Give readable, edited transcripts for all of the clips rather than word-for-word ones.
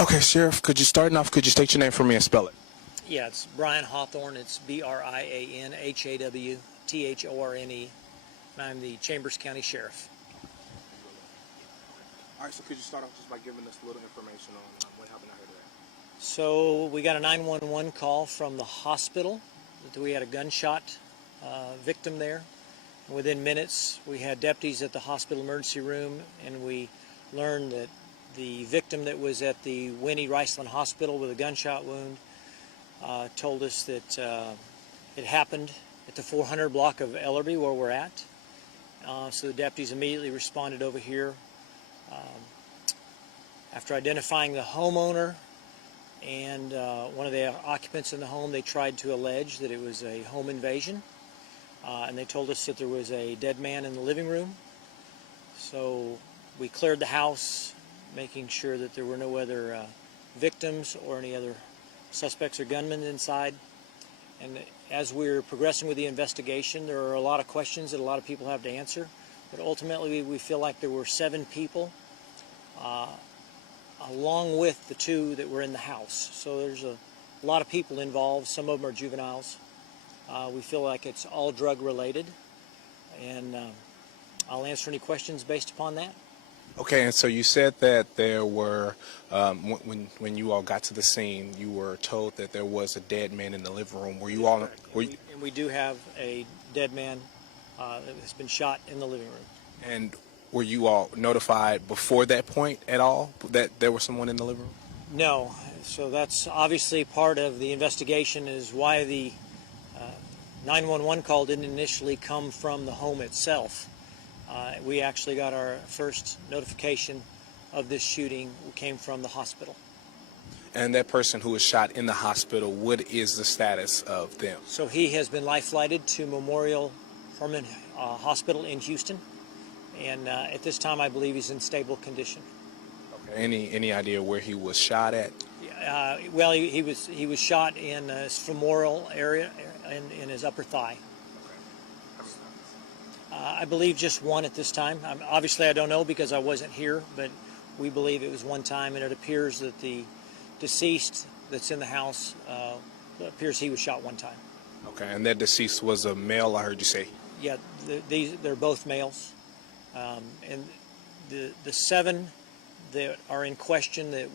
Okay, Sheriff, could you state your name for me and spell it? Yeah, it's Brian Hawthorne. It's BrianHawthorne, and I'm the Chambers County Sheriff. All right, so could you start off just by giving us a little information on what happened out here today? So we got a 911 call from the hospital that we had a gunshot victim there. And within minutes, we had deputies at the hospital emergency room, and we learned that the victim that was at the Winnie Hospital with a gunshot wound told us that it happened at the 400 block of Ellerby where we're at. So the deputies immediately responded over here. After identifying the homeowner and one of the occupants in the home, they tried to allege that it was a home invasion. And they told us that there was a dead man in the living room. So we cleared the house, making sure that there were no other victims or any other suspects or gunmen inside. And as we're progressing with the investigation, there are a lot of questions that a lot of people have to answer. But ultimately, we feel like there were 7 people, along with the 2 that were in the house. So there's a lot of people involved. Some of them are juveniles. We feel like it's all drug related, and I'll answer any questions based upon that. Okay, and so you said that there were, when you all got to the scene, you were told that there was a dead man in the living room. Were you all? And we do have a dead man that has been shot in the living room. And were you all notified before that point at all that there was someone in the living room? No. So that's obviously part of the investigation, is why the 911 call didn't initially come from the home itself. We actually got our first notification of this shooting came from the hospital. And that person who was shot in the hospital, what is the status of them? So he has been life-flighted to Memorial Hermann Hospital in Houston, and at this time I believe he's in stable condition. Okay. Any idea where he was shot at? Well, he was shot in his femoral area, in his upper thigh. I believe just one at this time. Obviously, I don't know because I wasn't here, but we believe it was one time, and it appears that the deceased that's in the house appears he was shot one time. Okay, and that deceased was a male, I heard you say? Yeah, they're both males. And the 7 that are in question that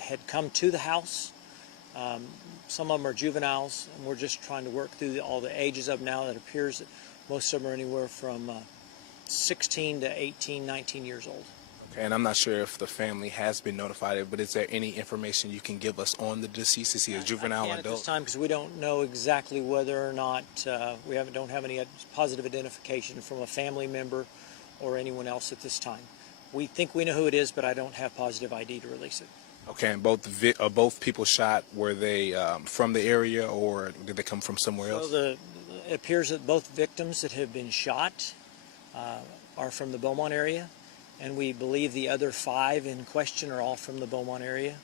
had come to the house, some of them are juveniles, and we're just trying to work through all the ages of them now. It appears that most of them are anywhere from 16 to 18, 19 years old. Okay, and I'm not sure if the family has been notified, but is there any information you can give us on the deceased? Is he a juvenile or adult? At this time, because we don't know exactly whether or not don't have any positive identification from a family member or anyone else at this time. We think we know who it is, but I don't have positive ID to release it. Okay, and both people shot, were they from the area, or did they come from somewhere else? So it appears that both victims that have been shot are from the Beaumont area, and we believe the other 5 in question are all from the Beaumont area.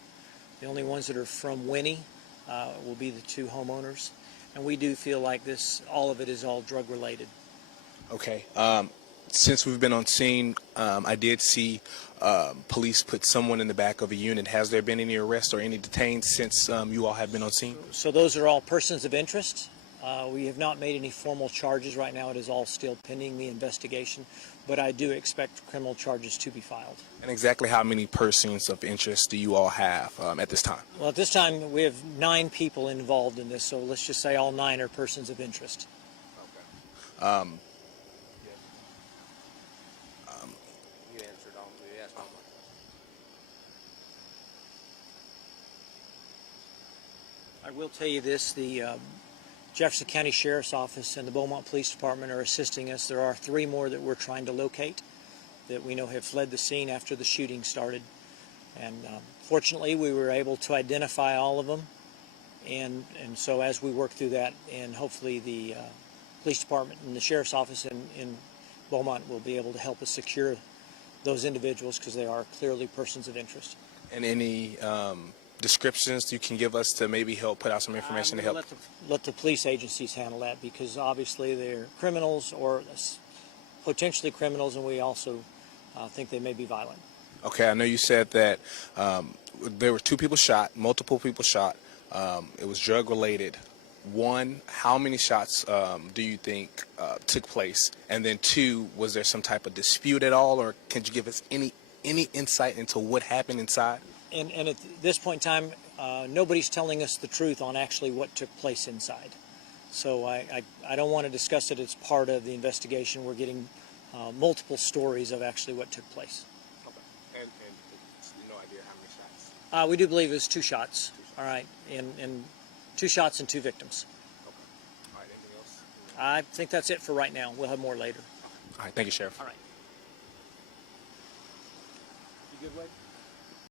The only ones that are from Winnie will be the 2 homeowners, and we do feel like all of it is all drug related. Okay. Since we've been on scene, I did see police put someone in the back of a unit. Has there been any arrests or any detained since you all have been on scene? So those are all persons of interest. We have not made any formal charges right now. It is all still pending the investigation, but I do expect criminal charges to be filed. And exactly how many persons of interest do you all have at this time? Well, at this time we have 9 people involved in this, so let's just say all 9 are persons of interest. Okay. You answered all. You asked all. I will tell you this: the Jefferson County Sheriff's Office and the Beaumont Police Department are assisting us. There are 3 more that we're trying to locate that we know have fled the scene after the shooting started. And fortunately, we were able to identify all of them. And so as we work through that, and hopefully the Police Department and the Sheriff's Office in Beaumont will be able to help us secure those individuals, because they are clearly persons of interest. And any descriptions you can give us to maybe help put out some information to help? Let the police agencies handle that, because obviously they're criminals or potentially criminals, and we also think they may be violent. Okay, I know you said that there were two people shot, multiple people shot. It was drug related. One, how many shots do you think took place? And then two, was there some type of dispute at all, or can you give us any insight into what happened inside? And at this point in time, nobody's telling us the truth on actually what took place inside. So I don't want to discuss it as part of the investigation. We're getting multiple stories of actually what took place. Okay. And no idea how many shots? We do believe it was two shots. All right, and two shots and two victims. Okay. All right, anything else? I think that's it for right now. We'll have more later. All right, thank you, Sheriff. All right. You good, Wade?